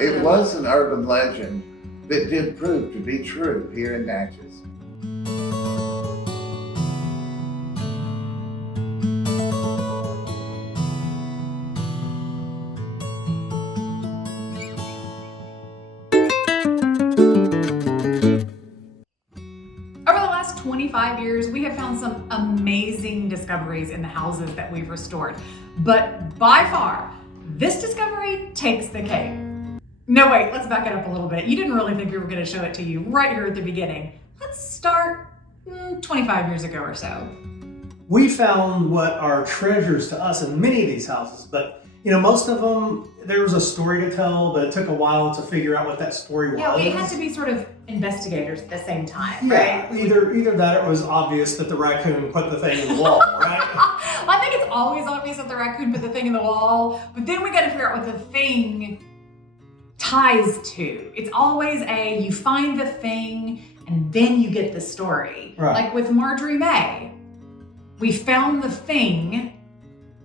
It was an urban legend that did prove to be true here in Natchez. Over the last 25 years, we have found some amazing discoveries in the houses that we've restored. But by far, this discovery takes the cake. No, wait, let's back it up a little bit. You didn't really think we were going to show it to you right here at the beginning. Let's start 25 years ago or so. We found what are treasures to us in many of these houses, but most of them, there was a story to tell, but it took a while to figure out what that story was. Yeah, we had to be sort of investigators at the same time, yeah, right? Either that or it was obvious that the raccoon put the thing in the wall, right? Well, I think it's always obvious that the raccoon put the thing in the wall, but then we got to figure out what the thing ties to. It's always you find the thing and then you get the story. Right. Like with Marjorie May, we found the thing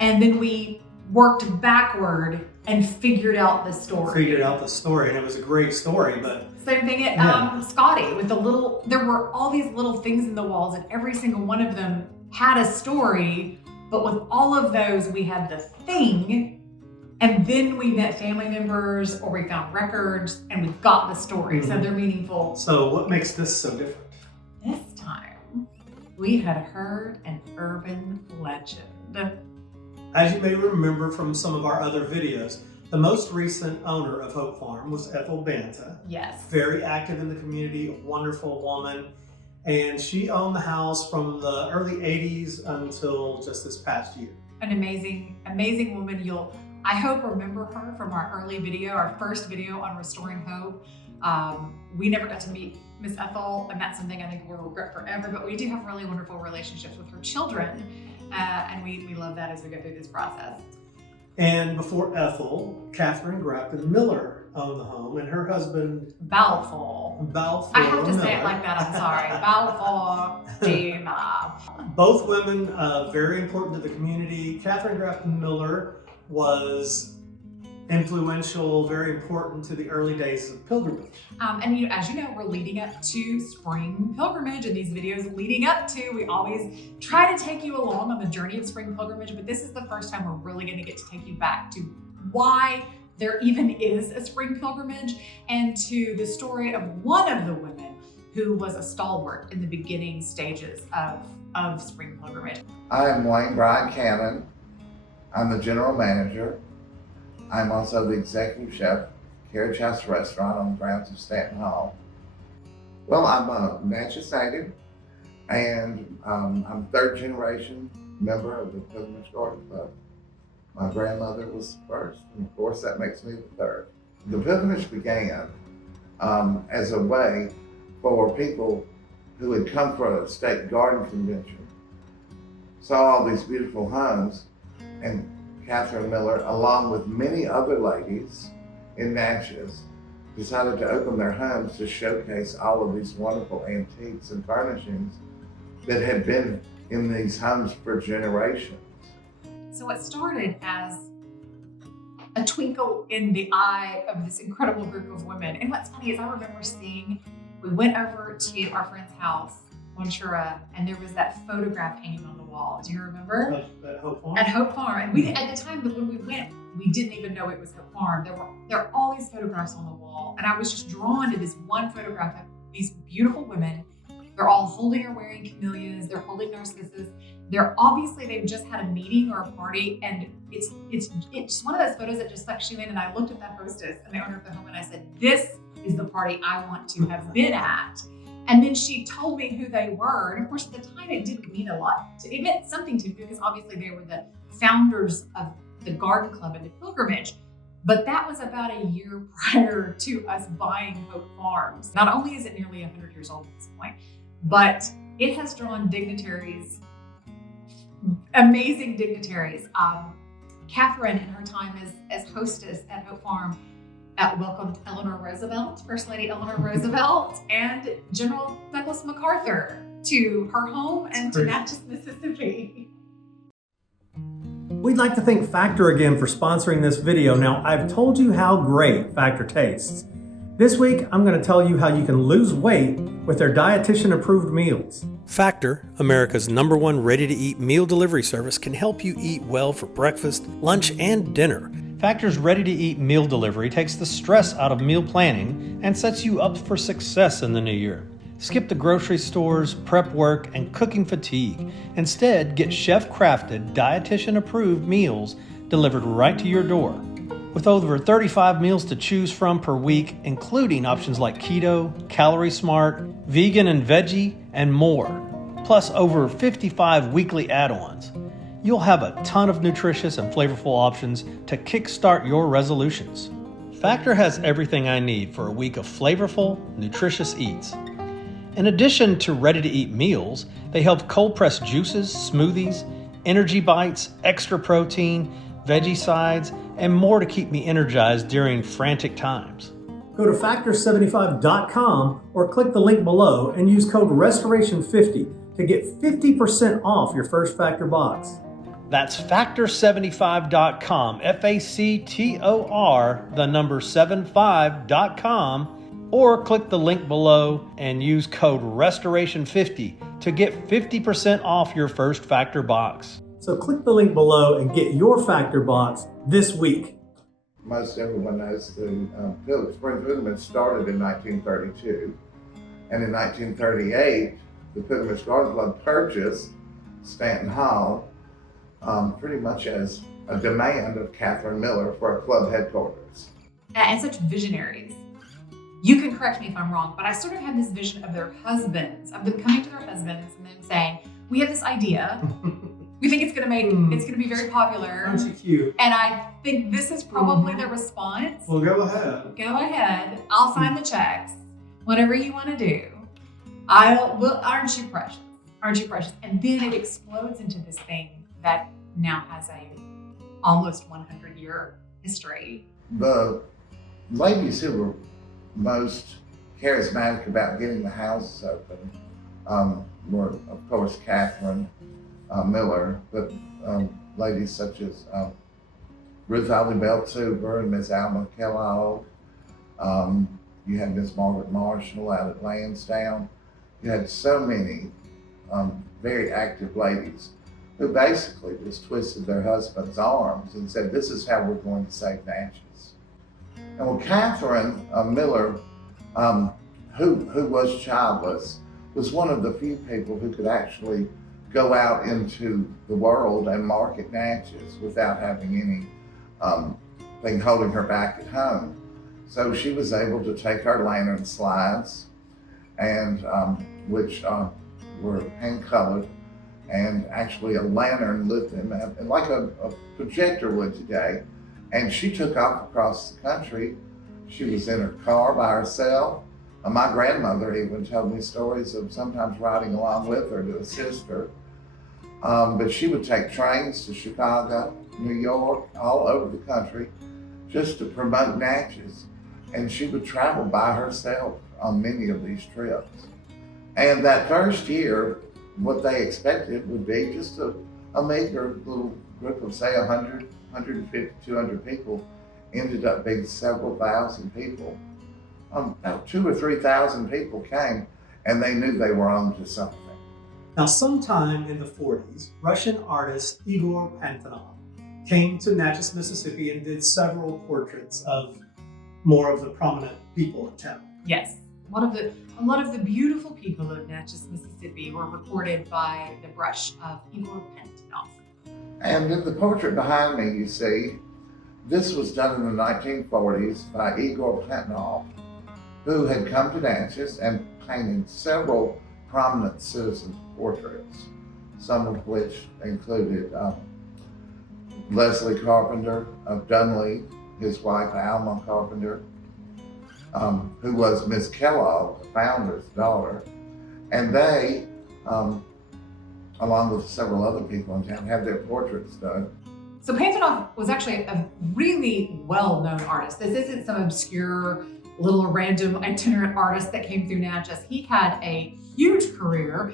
and then we worked backward and figured out the story. And it was a great story, but... Same thing at Scotty with there were all these little things in the walls and every single one of them had a story, but with all of those we had the thing and then we met family members or we found records and we got the story, so they're meaningful. So what makes this so different? This time, we had heard an urban legend. As you may remember from some of our other videos, the most recent owner of Hope Farm was Ethel Banta. Yes. Very active in the community, a wonderful woman. And she owned the house from the early 80s until just this past year. An amazing, amazing woman. I hope remember her from our early video, our first video on Restoring Hope. We never got to meet Miss Ethel, and that's something I think we'll regret forever, but we do have really wonderful relationships with her children, and we love that as we go through this process. And before Ethel, Catherine Grafton Miller owned the home, and her husband... Balfour. I have to say it like that, I'm sorry. Balfour, Gina. Both women, very important to the community. Catherine Grafton Miller was influential, very important to the early days of pilgrimage. And as you know, we're leading up to spring pilgrimage, and these videos leading up to, we always try to take you along on the journey of spring pilgrimage, but this is the first time we're really going to get to take you back to why there even is a spring pilgrimage and to the story of one of the women who was a stalwart in the beginning stages of spring pilgrimage. I am Wayne Bryan Cannon. I'm the general manager. I'm also the executive chef, Carriage House Restaurant on the grounds of Stanton Hall. Well, I'm a Natchez native, and I'm third generation member of the Pilgrimage Garden Club. My grandmother was first, and of course that makes me the third. The pilgrimage began as a way for people who had come for a state garden convention, saw all these beautiful homes, and Catherine Miller, along with many other ladies in Natchez, decided to open their homes to showcase all of these wonderful antiques and furnishings that had been in these homes for generations. So it started as a twinkle in the eye of this incredible group of women. And what's funny is I remember we went over to our friend's house, Ventura, and there was that photograph hanging on the wall. Do you remember? At Hope Farm? At Hope Farm. And we at the time, when we went, we didn't even know it was Hope Farm. There were all these photographs on the wall, and I was just drawn to this one photograph of these beautiful women. They're all holding or wearing camellias. They're holding narcissus. They've just had a meeting or a party, and it's one of those photos that just sucks you in. And I looked at that hostess and the owner of the home, and I said, "This is the party I want to have been at." And then she told me who they were. And of course, at the time, it didn't mean a lot. It meant something to me because obviously they were the founders of the garden club and the pilgrimage. But that was about a year prior to us buying Hope Farms. Not only is it nearly 100 years old at this point, but it has drawn dignitaries, amazing dignitaries. Catherine, in her time as hostess at Hope Farm, welcomed Eleanor Roosevelt, First Lady Eleanor Roosevelt, and General Douglas MacArthur to her home and to Natchez, Mississippi. We'd like to thank Factor again for sponsoring this video. Now, I've told you how great Factor tastes. This week, I'm going to tell you how you can lose weight with their dietitian-approved meals. Factor, America's #1 ready-to-eat meal delivery service, can help you eat well for breakfast, lunch, and dinner. Factor's ready-to-eat meal delivery takes the stress out of meal planning and sets you up for success in the new year. Skip the grocery stores, prep work, and cooking fatigue. Instead, get chef-crafted, dietitian-approved meals delivered right to your door. With over 35 meals to choose from per week, including options like keto, calorie smart, vegan and veggie, and more, plus over 55 weekly add-ons, you'll have a ton of nutritious and flavorful options to kickstart your resolutions. Factor has everything I need for a week of flavorful, nutritious eats. In addition to ready-to-eat meals, they have cold-pressed juices, smoothies, energy bites, extra protein, veggie sides, and more to keep me energized during frantic times. Go to factor75.com or click the link below and use code RESTORATION50 to get 50% off your first Factor box. That's factor75.com, FACTOR75.com, or click the link below and use code RESTORATION50 to get 50% off your first Factor box. So click the link below and get your Factor box this week. Most everyone knows the Spring Pilgrimage started in 1932, and in 1938, the Pilgrimage Garden Club purchased Stanton Hall pretty much as a demand of Catherine Miller for a club headquarters. And such visionaries. You can correct me if I'm wrong, but I sort of have this vision of their husbands, of them coming to their husbands and then saying, we have this idea. We think it's going to be very popular. Aren't you cute? And I think this is probably the response. Well, go ahead. Go ahead. I'll sign the checks. Whatever you want to do. Aren't you precious? Aren't you precious? And then it explodes into this thing that now has a almost 100-year history. The ladies who were most charismatic about getting the houses open were, of course, Catherine Miller, but ladies such as Ruth Ollie Beltsuber and Miss Alma Kellogg. You had Miss Margaret Marshall out at Lansdowne. You had so many very active ladies who basically just twisted their husband's arms and said, this is how we're going to save Natchez. And well, Catherine Miller, who was childless, was one of the few people who could actually go out into the world and market Natchez without having any thing holding her back at home. So she was able to take her lantern slides, and which were hand-colored, and actually a lantern lit them up, like a projector would today. And she took off across the country. She was in her car by herself. My grandmother even told me stories of sometimes riding along with her to assist her. But she would take trains to Chicago, New York, all over the country, just to promote Natchez. And she would travel by herself on many of these trips. And that first year, what they expected would be just a meager little group of, say, 100, 150, 200 people, ended up being several thousand people. About 2,000 or 3,000 people came, and they knew they were on to something. Now, sometime in the 40s, Russian artist Igor Pantanov came to Natchez, Mississippi, and did several portraits of more of the prominent people in town. Yes. A lot of the beautiful people of Natchez, Mississippi were recorded by the brush of Igor Pantanov. And in the portrait behind me, you see, this was done in the 1940s by Igor Pantanov, who had come to Natchez and painted several prominent citizen portraits, some of which included Leslie Carpenter of Dunlea, his wife Alma Carpenter, who was Miss Kellogg, the founder's daughter. And they, along with several other people in town, had their portraits done. So Pantanov was actually a really well-known artist. This isn't some obscure little random itinerant artist that came through Natchez. He had a huge career.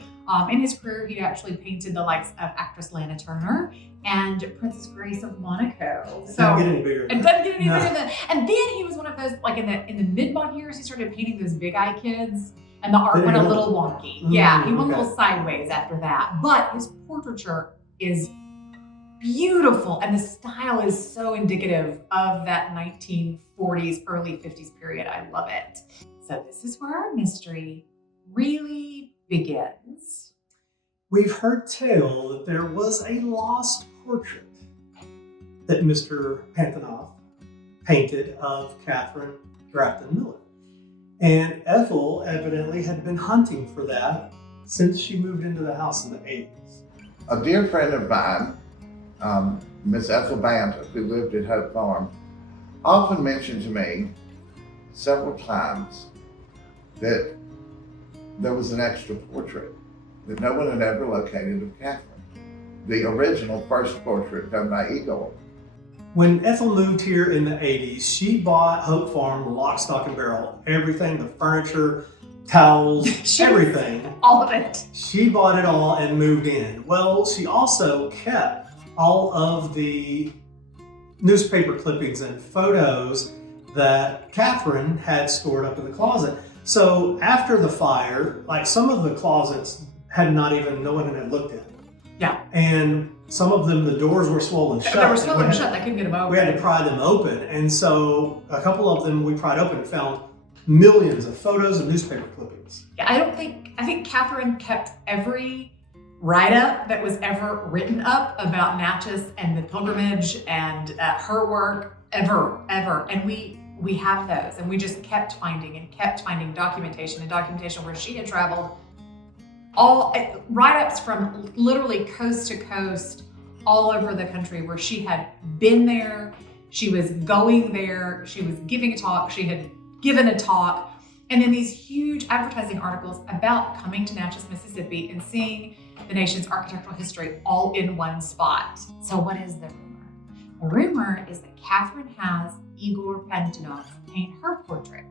In his career, he actually painted the likes of actress Lana Turner and Princess Grace of Monaco. It So doesn't get any bigger. it doesn't get any No. bigger than. And then he was one of those, like in the mid-mod years, he started painting those big eye kids, and the art Did he went a really? little wonky. Yeah, he went a okay. little sideways after that. But his portraiture is beautiful, and the style is so indicative of that 1940s, early 50s period. I love it. So this is where our mystery really begins. We've heard tell that there was a lost portrait that Mr. Pantanoff painted of Catherine Grafton Miller. And Ethel evidently had been hunting for that since she moved into the house in the 80s. A dear friend of mine, Miss Ethel Banton, who lived at Hope Farm, often mentioned to me several times that there was an extra portrait that no one had ever located of Catherine. The original first portrait done by Igor. When Ethel moved here in the 80s, she bought Hope Farm lock, stock, and barrel. Everything, the furniture, towels, everything. All of it. She bought it all and moved in. Well, she also kept all of the newspaper clippings and photos that Catherine had stored up in the closet. So after the fire, like some of the closets had not even, no one had looked at them. Yeah. And some of them, the doors were swollen shut. They were swollen shut. They couldn't get them open. We had to pry them open. And so a couple of them we pried open and found millions of photos and newspaper clippings. Yeah, I think Catherine kept every write-up that was ever written up about Natchez and the pilgrimage and her work ever. And we have those, and we just kept finding documentation where she had traveled. All write-ups from literally coast to coast all over the country where she had been there, she was going there, she was giving a talk, she had given a talk, and then these huge advertising articles about coming to Natchez, Mississippi and seeing the nation's architectural history all in one spot. So what is the rumor? The rumor is that Catherine has Igor Pantanoff paint her portrait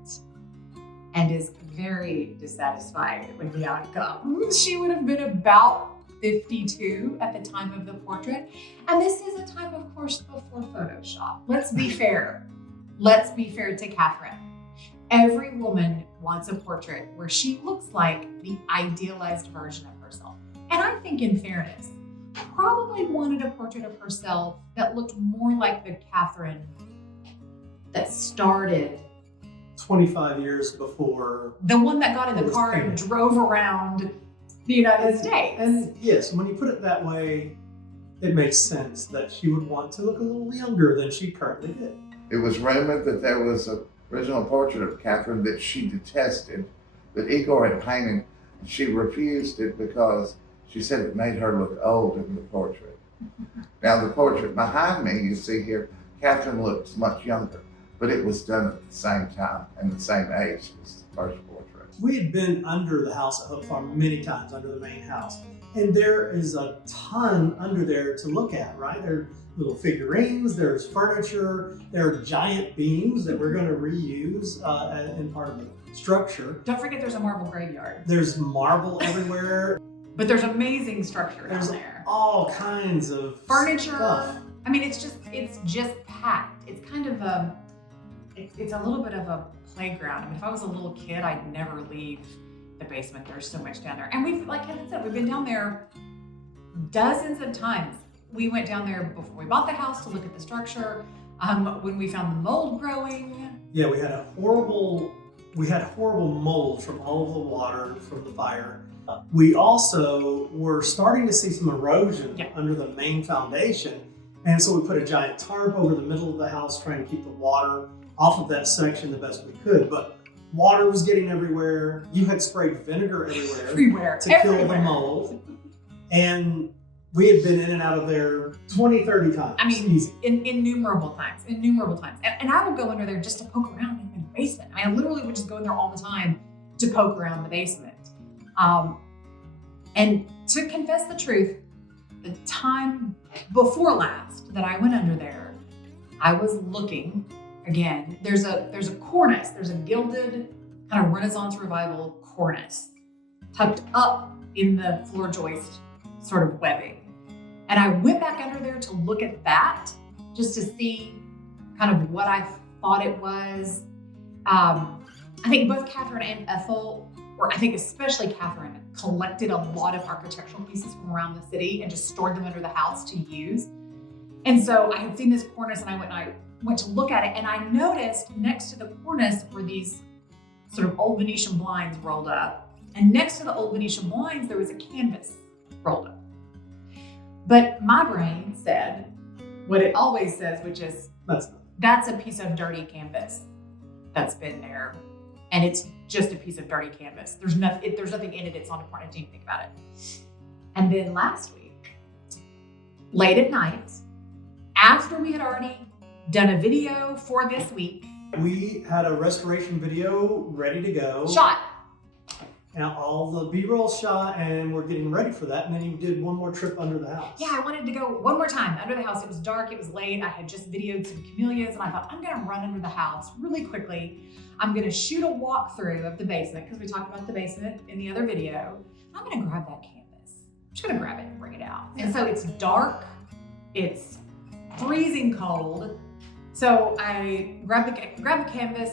and is very dissatisfied with the outcome. She would have been about 52 at the time of the portrait. And this is a time, of course, before Photoshop. Let's be fair. Let's be fair to Catherine. Every woman wants a portrait where she looks like the idealized version of herself. And I think, in fairness, probably wanted a portrait of herself that looked more like the Catherine that started. 25 years before. The one that got in It the was car and painted. drove around the United States. And yes, when you put it that way, it makes sense that she would want to look a little younger than she currently did. It was rumored that there was an original portrait of Catherine that she detested, that Igor had painted, and she refused it because she said it made her look old in the portrait. Now the portrait behind me, you see here, Catherine looks much younger, but it was done at the same time and the same age as the first portrait. We had been under the house at Hope Farm many times, under the main house, and there is a ton under there to look at, right? There are little figurines, there's furniture, there are giant beams that we're going to reuse in part of the structure. Don't forget there's a marble graveyard. There's marble everywhere. But there's amazing structure down There's there. all kinds of Furniture. stuff. I mean, it's just packed. It's kind of it's a little bit of a playground. I mean, if I was a little kid, I'd never leave the basement. There's so much down there. And we've, like Kevin said, we've been down there dozens of times. We went down there before we bought the house to look at the structure. When we found the mold growing. Yeah, we had horrible mold from all of the water from the fire. We also were starting to see some erosion under the main foundation. And so we put a giant tarp over the middle of the house trying to keep the water off of that section the best we could. But water was getting everywhere. You had sprayed vinegar everywhere to kill the mold. And we had been in and out of there 20, 30 times. I mean, easy. innumerable times. And I would go under there just to poke around in the basement. I mean, I literally would just go in there all the time to poke around the basement. And to confess the truth, the time before last that I went under there, I was looking again. There's a cornice. There's a gilded kind of Renaissance Revival cornice tucked up in the floor joist sort of webbing. And I went back under there to look at that, just to see kind of what I thought it was. I think both Catherine and Ethel, or I think especially Catherine, collected a lot of architectural pieces from around the city and just stored them under the house to use. And so I had seen this cornice and I went to look at it, and I noticed next to the cornice were these sort of old Venetian blinds rolled up. And next to the old Venetian blinds, there was a canvas rolled up. But my brain said what it always says, which is, that's a piece of dirty canvas that's been there. And it's just a piece of dirty canvas. There's nothing in it. It's not important. I didn't even think about it. And then last week, late at night, after we had already done a video for this week, we had a restoration video ready to go. Shot. Now all the B-roll shot, and we're getting ready for that. And then you did one more trip under the house. Yeah, I wanted to go one more time under the house. It was dark, it was late. I had just videoed some camellias, and I thought, I'm gonna run under the house really quickly. I'm gonna shoot a walkthrough of the basement, because we talked about the basement in the other video. I'm gonna grab that canvas. I'm just gonna grab it and bring it out. And so it's dark, it's freezing cold. So I grab the canvas,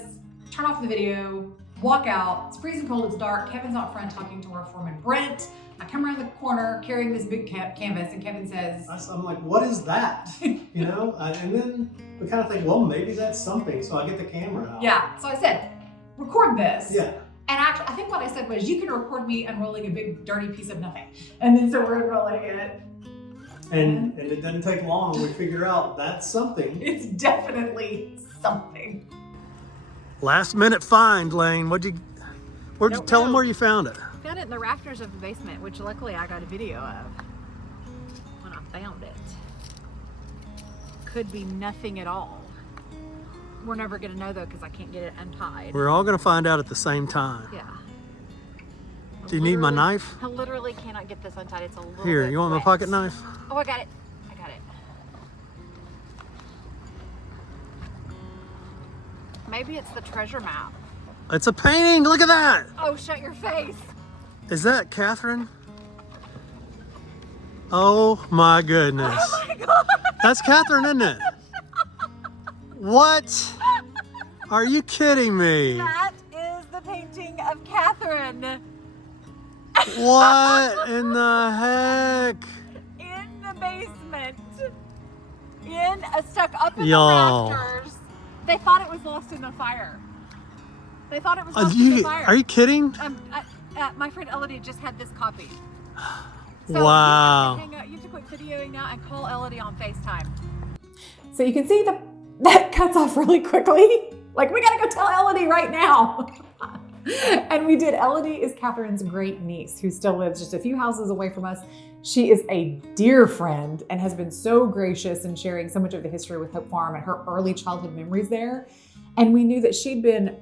turn off the video, walk out. It's freezing cold, it's dark. Kevin's out front talking to our foreman, Brent. I come around the corner carrying this big canvas, and Kevin says, I'm like, what is that? You know? And then we kind of think, well, maybe that's something. So I get the camera out. yeah. So I said, record this. Yeah. And actually, I think what I said was, you can record me unrolling a big dirty piece of nothing. And then so we're unrolling it. And it doesn't take long. We figure out that's something. It's definitely something. Last minute find, Lane. Where'd you tell them where you found it? Found it in the rafters of the basement, which luckily I got a video of when I found it. Could be nothing at all. We're never gonna know though, because I can't get it untied. We're all gonna find out at the same time. Yeah. Do you need my knife? I literally cannot get this untied. It's a little Here, bit you want my wet. pocket knife? Oh, I got it. I got it. Maybe it's the treasure map. It's a painting. Look at that. Oh, shut your face. Is that Catherine? Oh my goodness. Oh my God. That's Catherine, isn't it? What? Are you kidding me? That is the painting of Catherine What in the heck? in the basement. Stuck up in Y'all. the rafters. They thought it was lost in the fire. They thought it was lost in the fire. Are you kidding? My friend Elodie just had this copy. So Wow. You have to quit videoing now and call Elodie on FaceTime. So you can see that cuts off really quickly. Like, we gotta go tell Elodie right now. And we did. Elodie is Catherine's great niece who still lives just a few houses away from us. She is a dear friend and has been so gracious in sharing so much of the history with Hope Farm and her early childhood memories there. And we knew that she'd been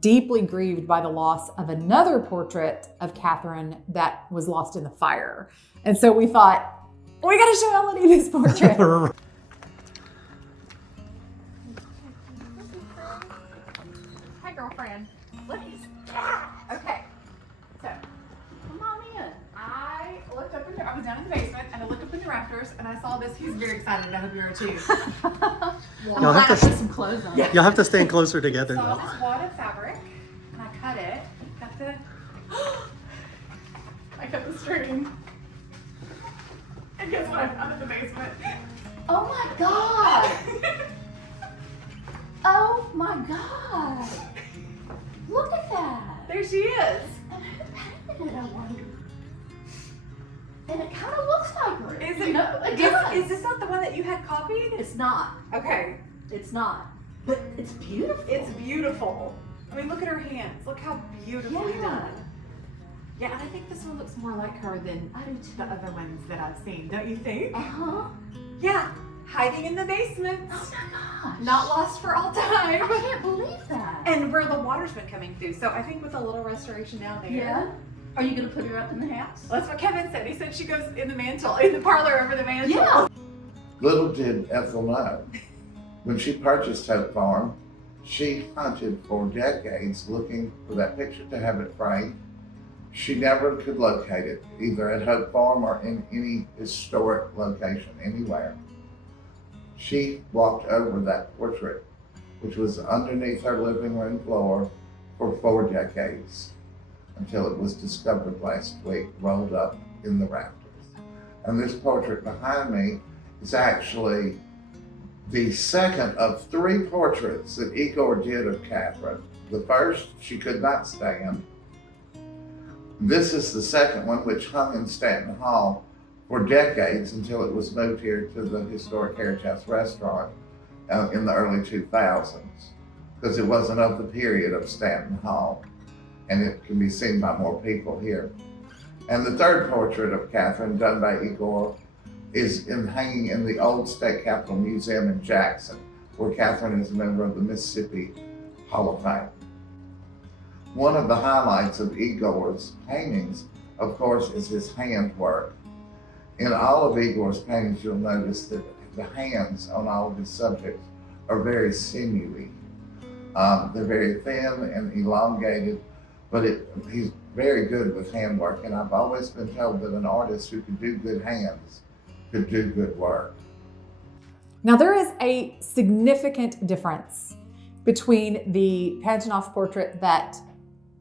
deeply grieved by the loss of another portrait of Catherine that was lost in the fire. And so we thought, we gotta show Elodie this portrait. Hi, girlfriend. Okay. So, come on in. I looked up in I was down in the basement and I looked up in the rafters and I saw this. He's very excited. I hope you are too. Y'all have to put some clothes on. Y'all have to stand closer together Saw though. this wad of fabric and I cut it. Got the. I cut the string. And guess what I found in the basement? Oh my God! Oh my God! Look at that! There she is. And who painted it, I wonder? And it kind of looks like her. Is You it? know, it does. Is this not the one that you had copied? It's not. Okay. It's not. But it's beautiful. It's beautiful. I mean, look at her hands. Look how beautifully Yeah. done. Yeah, and I think this one looks more like her than I do too. the other ones that I've seen. Don't you think? Uh-huh. Yeah, hiding in the basement. Oh my gosh. Not lost for all I time. can't believe that. And where the water's been coming through. So I think with a little restoration down there. Yeah? Are you going to put her up in the house? That's what Kevin said. He said she goes in the mantle, in the parlor over the mantle. Yeah. Little did Ethel know, when she purchased Hope Farm, she hunted for decades looking for that picture to have it framed She never could locate it, either at Hope Farm or in any historic location anywhere. She walked over that portrait, which was underneath her living room floor for 4 decades, until it was discovered last week, rolled up in the rafters. And this portrait behind me is actually the second of 3 portraits that Igor did of Catherine. The first she could not stand. This is the second one, which hung in Stanton Hall for decades until it was moved here to the historic Carriage House restaurant in the early 2000s, because it wasn't of the period of Stanton Hall, and it can be seen by more people here. And the third portrait of Catherine, done by Igor, is hanging in the old State Capitol Museum in Jackson, where Catherine is a member of the Mississippi Hall of Fame. One of the highlights of Igor's paintings, of course, is his handwork. In all of Igor's paintings, you'll notice that the hands on all of his subjects are very sinewy. They're very thin and elongated, but he's very good with handwork, and I've always been told that an artist who could do good hands could do good work. Now, there is a significant difference between the Pajanoff portrait that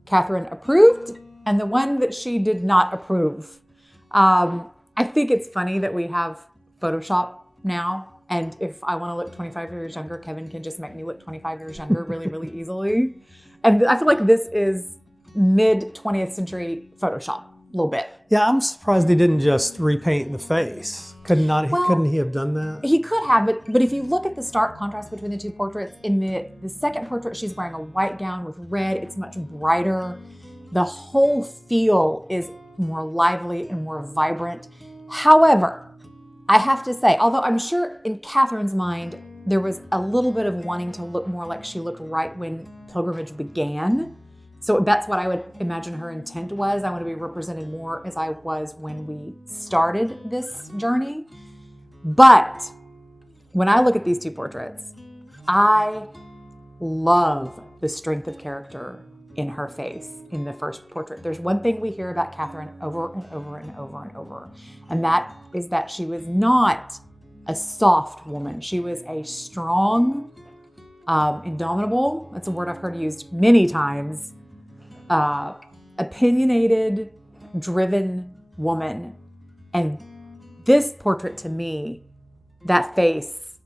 Catherine approved and the one that she did not approve. I think it's funny that we have Photoshop now, and if I want to look 25 years younger, Kevin can just make me look 25 years younger really, really easily. And I feel like this is mid 20th century Photoshop a little bit. Yeah, I'm surprised he didn't just repaint the face. Couldn't he have done that? He could have, but if you look at the stark contrast between the 2 portraits, in the second portrait, she's wearing a white gown with red. It's much brighter. The whole feel is more lively and more vibrant. However, I have to say, although I'm sure in Catherine's mind, there was a little bit of wanting to look more like she looked right when pilgrimage began. So that's what I would imagine her intent was. I want to be represented more as I was when we started this journey. But when I look at these 2 portraits, I love the strength of character in her face in the first portrait. There's one thing we hear about Catherine over and over and over and over, and that is that she was not a soft woman. She was a strong, indomitable, that's a word I've heard used many times, opinionated, driven woman. And this portrait, to me, that face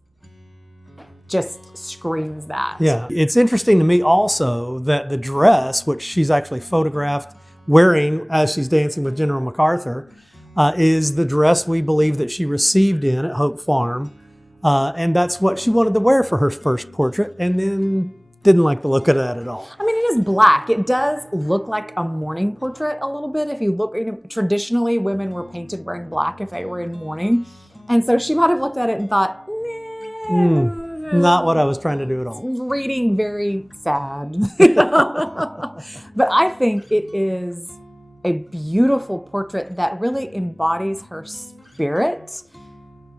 just screams that. Yeah. It's interesting to me also that the dress, which she's actually photographed wearing as she's dancing with General MacArthur, is the dress we believe that she received in at Hope Farm. And that's what she wanted to wear for her first portrait, and then didn't like the look of that at all. I mean, it is black. It does look like a mourning portrait a little bit. If you look, traditionally women were painted wearing black if they were in mourning. And so she might have looked at it and thought, not what I was trying to do at all. Reading very sad. But I think it is a beautiful portrait that really embodies her spirit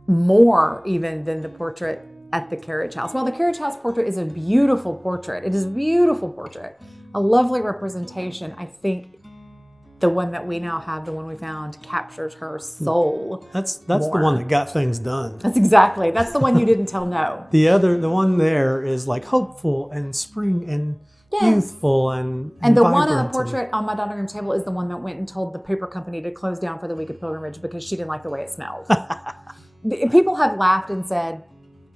more even than the portrait at the Carriage House. While the Carriage House portrait is a beautiful portrait, it is a beautiful portrait, a lovely representation, I think the one that we now have, the one we found, captures her soul. That's the one that got things done. That's the one you didn't tell no. The one there is like hopeful and spring and youthful and the vibrant. one on the portrait on my dining room table is the one that went and told the paper company to close down for the week of pilgrimage because she didn't like the way it smelled. People have laughed and said,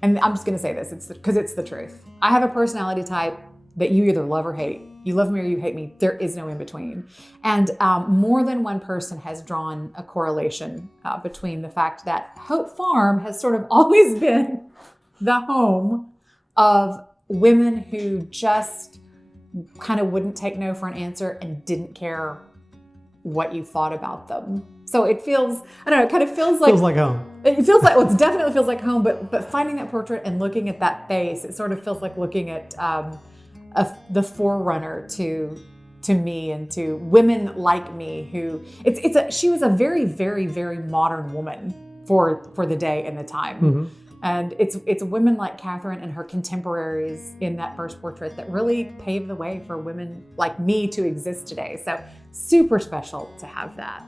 and I'm just going to say this, because it's the truth. I have a personality type that you either love or hate. You love me or you hate me. There is no in between. And more than one person has drawn a correlation between the fact that Hope Farm has sort of always been the home of women who just kind of wouldn't take no for an answer and didn't care what you thought about them. So it feels, I don't know, it kind of feels like... Feels like home. It feels like, well, it definitely feels like home, but finding that portrait and looking at that face, it sort of feels like looking at the forerunner to me and to women like me who, she was a very, very, very modern woman for the day and the time. And it's women like Catherine and her contemporaries in that first portrait that really paved the way for women like me to exist today. So super special to have that.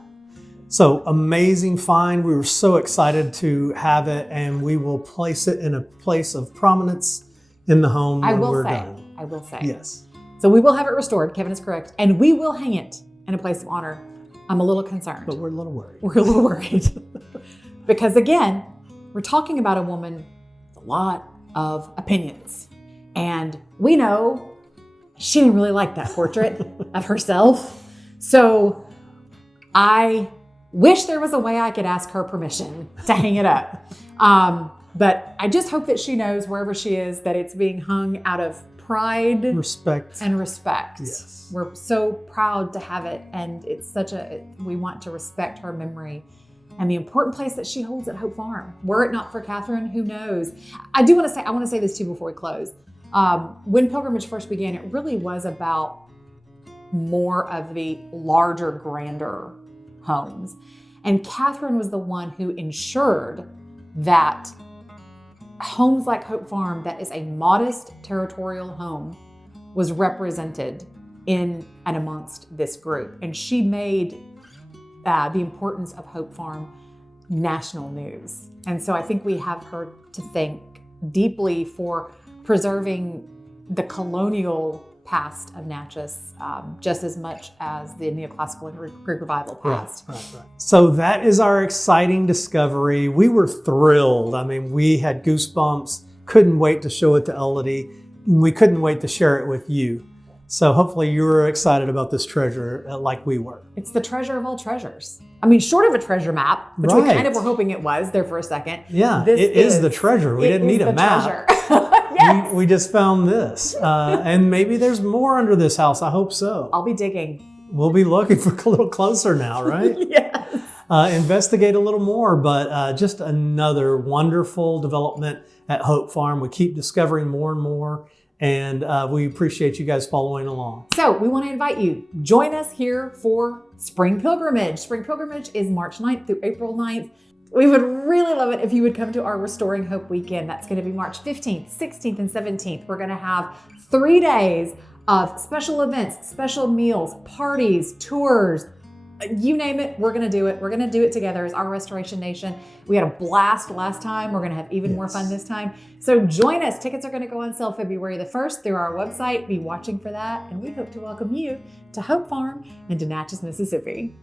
So amazing find. We were so excited to have it, and we will place it in a place of prominence in the home when we're done. I will say. Yes. So we will have it restored. Kevin is correct. And we will hang it in a place of honor. I'm a little concerned. But we're a little worried. We're a little worried. Because again, we're talking about a woman with a lot of opinions. And we know she didn't really like that portrait of herself. So I wish there was a way I could ask her permission to hang it up. But I just hope that she knows wherever she is that it's being hung out of pride, respect, and respect. Yes. We're so proud to have it. And it's we want to respect her memory and the important place that she holds at Hope Farm. Were it not for Catherine, who knows? I want to say this too before we close. When Pilgrimage first began, it really was about more of the larger, grander homes. And Catherine was the one who ensured that homes like Hope Farm, that is a modest territorial home, was represented in and amongst this group. And she made the importance of Hope Farm national news. And so I think we have her to thank deeply for preserving the colonial past of Natchez just as much as the neoclassical and Greek revival past. Right. So that is our exciting discovery. We were thrilled. I mean, we had goosebumps, couldn't wait to show it to Elodie. We couldn't wait to share it with you. So hopefully you were excited about this treasure like we were. It's the treasure of all treasures. I mean, short of a treasure map, which we Right. kind of were hoping it was there for a second. Yeah, it is the treasure. We didn't need a map. Yes. We just found this. And maybe there's more under this house. I hope so. I'll be digging. We'll be looking for a little closer now, right? Yes. Investigate a little more, but just another wonderful development at Hope Farm. We keep discovering more and more, and we appreciate you guys following along. So we want to invite you, join us here for Spring Pilgrimage. Spring Pilgrimage is March 9th through April 9th. We would really love it if you would come to our Restoring Hope weekend. That's going to be March 15th, 16th, and 17th. We're going to have 3 days of special events, special meals, parties, tours, you name it, we're going to do it. We're going to do it together as our Restoration Nation. We had a blast last time. We're going to have even more fun this time. So join us. Tickets are going to go on sale February the 1st through our website. Be watching for that. And we hope to welcome you to Hope Farm and to Natchez, Mississippi.